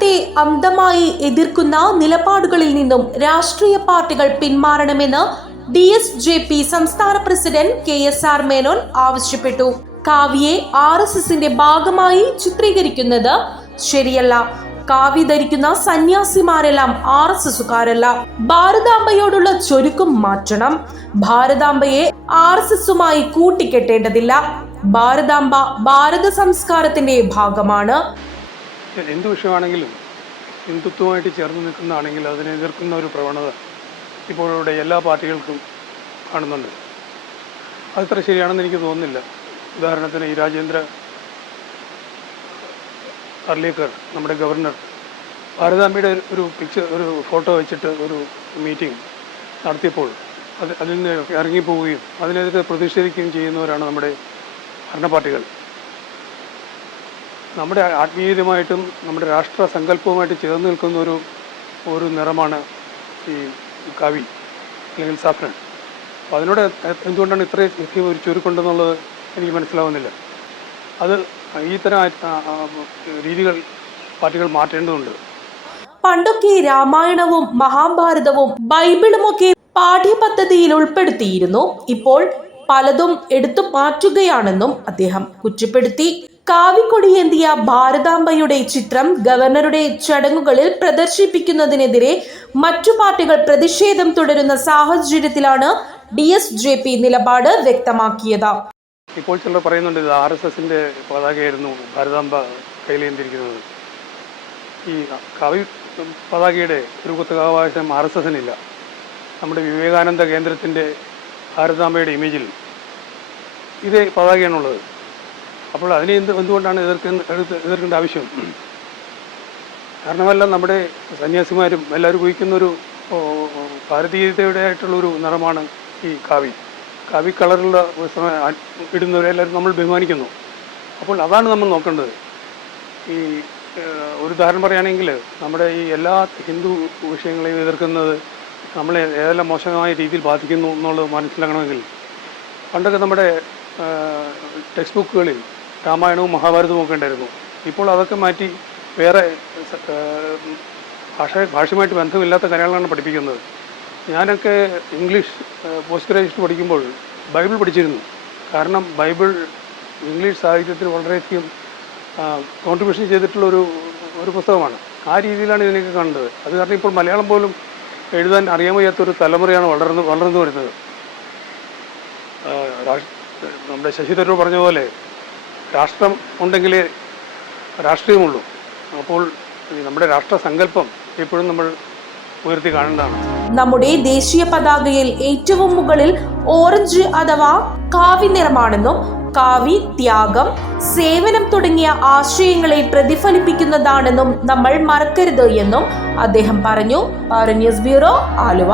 ഭരണത്തെ അന്ധമായി എതിർക്കുന്ന നിലപാടുകളിൽ നിന്നും രാഷ്ട്രീയ പാർട്ടികൾ പിന്മാറണമെന്ന് DSJP സംസ്ഥാന പ്രസിഡന്റ് KSR മേനോൻ ആവശ്യപ്പെട്ടു. കാവ്യയെ RSSന്റെ ഭാഗമായി ചിത്രീകരിക്കുന്നത് ശരിയല്ല. കാവ്യ ധരിക്കുന്ന സന്യാസിമാരെല്ലാം RSSുകാരല്ല. ഭാരതാംബയോടുള്ള ചൊരുക്കം മാറ്റണം. ഭാരതാംബയെ RSSുമായി കൂട്ടിക്കെട്ടേണ്ടതില്ല. ഭാരതാംബ ഭാരത സംസ്കാരത്തിന്റെ ഭാഗമാണ്. എന്ത് വിഷയമാണെങ്കിലും ഹിന്ദുത്വമായിട്ട് ചേർന്ന് നിൽക്കുന്നതാണെങ്കിൽ അതിനെ എതിർക്കുന്ന ഒരു പ്രവണത ഇപ്പോഴിവിടെ എല്ലാ പാർട്ടികൾക്കും കാണുന്നുണ്ട്. അതത്ര ശരിയാണെന്ന് എനിക്ക് തോന്നുന്നില്ല. ഉദാഹരണത്തിന് ഈ രാജേന്ദ്ര അർലേക്കർ, നമ്മുടെ ഗവർണർ, ഭാരതാംബയുടെ ഒരു ഫോട്ടോ വെച്ചിട്ട് ഒരു മീറ്റിംഗ് നടത്തിയപ്പോൾ അതിൽ നിന്ന് ഇറങ്ങിപ്പോവുകയും അതിനെതിരെ പ്രതിഷേധിക്കുകയും ചെയ്യുന്നവരാണ് നമ്മുടെ ഭരണപാർട്ടികൾ. നമ്മുടെ ആത്മീയതയുമായിട്ടും നമ്മുടെ രാഷ്ട്ര സങ്കല്പവുമായിട്ട് ചേർന്ന് നിൽക്കുന്ന ഒരു നിറമാണ് ഈ കാവി അല്ലെങ്കിൽ സാഫ്രൻ. അപ്പോൾ അതിനോട് എന്തുകൊണ്ടാണ് ഇത്രയും ഒരു ചുരുക്കുണ്ടെന്നുള്ളത് എനിക്ക് മനസ്സിലാവുന്നില്ല. അത് ഇത്തരം രീതികൾ പാർട്ടികൾ മാറ്റേണ്ടതുണ്ട്. പണ്ടൊക്കെ രാമായണവും മഹാഭാരതവും ബൈബിളുമൊക്കെ പാഠ്യപദ്ധതിയിൽ ഉൾപ്പെടുത്തിയിരുന്നു. ഇപ്പോൾ പലതും എടുത്തു മാറ്റുകയാണെന്നും അദ്ദേഹം കുറ്റപ്പെടുത്തി. കാവിക്കൊടിയേന്തിയ ഭാരതാംബയുടെ ചിത്രം ഗവർണറുടെ ചടങ്ങുകളിൽ പ്രദർശിപ്പിക്കുന്നതിനെതിരെ മറ്റു പാർട്ടികൾ പ്രതിഷേധം തുടരുന്ന സാഹചര്യത്തിലാണ് DSJP നിലപാട് വ്യക്തമാക്കിയത്. ഇപ്പോൾ ചിലർ പറയുന്നുണ്ട് ഇത് RSSന്റെ പതാകയായിരുന്നു ഭാരതാംബ കയ്യിലേന്തിരിക്കുന്നത്. ഈ കാവി പതാകയുടെ ഒരു കുത്തകാവകാശം RSSനില്ല. നമ്മുടെ വിവേകാനന്ദ കേന്ദ്രത്തിൻ്റെ ഭാരതാംബയുടെ ഇമേജിൽ ഇതേ പതാകയാണുള്ളത്. അപ്പോൾ അതിനെ എന്തുകൊണ്ടാണ് എതിർക്കേണ്ട ആവശ്യം? കാരണമല്ല, നമ്മുടെ സന്യാസിമാരും എല്ലാവരും ഉപയോഗിക്കുന്നൊരു ഭാരതീയതയുടെ ആയിട്ടുള്ളൊരു നിറമാണ് ഈ കാവി. കാവി കളറുള്ള ഇടുന്നവരെല്ലാവരും നമ്മൾ ബഹുമാനിക്കുന്നു. അപ്പോൾ അതാണ് നമ്മൾ നോക്കേണ്ടത്. ഈ ഒരു ഉദാഹരണം പറയുകയാണെങ്കിൽ നമ്മുടെ ഈ എല്ലാ ഹിന്ദു വിഷയങ്ങളെയും എതിർക്കുന്നത് നമ്മളെ ഏതെല്ലാം മോശമായ രീതിയിൽ ബാധിക്കുന്നു എന്നുള്ളത് മനസ്സിലാക്കണമെങ്കിൽ പണ്ടൊക്കെ നമ്മുടെ ടെക്സ്റ്റ് ബുക്കുകളിൽ രാമായണവും മഹാഭാരതവും ഒക്കെ ഉണ്ടായിരുന്നു. ഇപ്പോൾ അതൊക്കെ മാറ്റി വേറെ ഭാഷയുമായിട്ട് ബന്ധമില്ലാത്ത കാര്യങ്ങളാണ് പഠിപ്പിക്കുന്നത്. ഞാനൊക്കെ ഇംഗ്ലീഷ് പോസ്റ്റ് ഗ്രാജുവേഷൻ പഠിക്കുമ്പോൾ ബൈബിൾ പഠിച്ചിരുന്നു. കാരണം ബൈബിൾ ഇംഗ്ലീഷ് സാഹിത്യത്തിന് വളരെയധികം കോൺട്രിബ്യൂഷൻ ചെയ്തിട്ടുള്ള ഒരു പുസ്തകമാണ്. ആ രീതിയിലാണ് ഇതിനൊക്കെ കാണുന്നത്. അത് കാരണം ഇപ്പോൾ മലയാളം പോലും എഴുതാൻ അറിയാൻ വയ്യാത്തൊരു തലമുറയാണ് വളർന്നു വരുന്നത്. നമ്മുടെ ശശി തരൂർ പറഞ്ഞ പോലെ രാഷ്ട്രം ഉണ്ടെങ്കിലേ രാഷ്ട്രീയമുള്ളൂ. അപ്പോൾ നമ്മുടെ രാഷ്ട്ര സങ്കല്പം എപ്പോഴും നമ്മൾ ഉയർത്തി കാണേണ്ടതാണ്. നമ്മുടെ ദേശീയ പതാകയിൽ ഏറ്റവും മുകളിൽ ഓറഞ്ച് അഥവാ കാവി നിറമാണെന്നും കാവി ത്യാഗം, സേവനം തുടങ്ങിയ ആശയങ്ങളെ പ്രതിഫലിപ്പിക്കുന്നതാണെന്നും നമ്മൾ മറക്കരുത് എന്നും അദ്ദേഹം പറഞ്ഞു. News bureau, Aluva.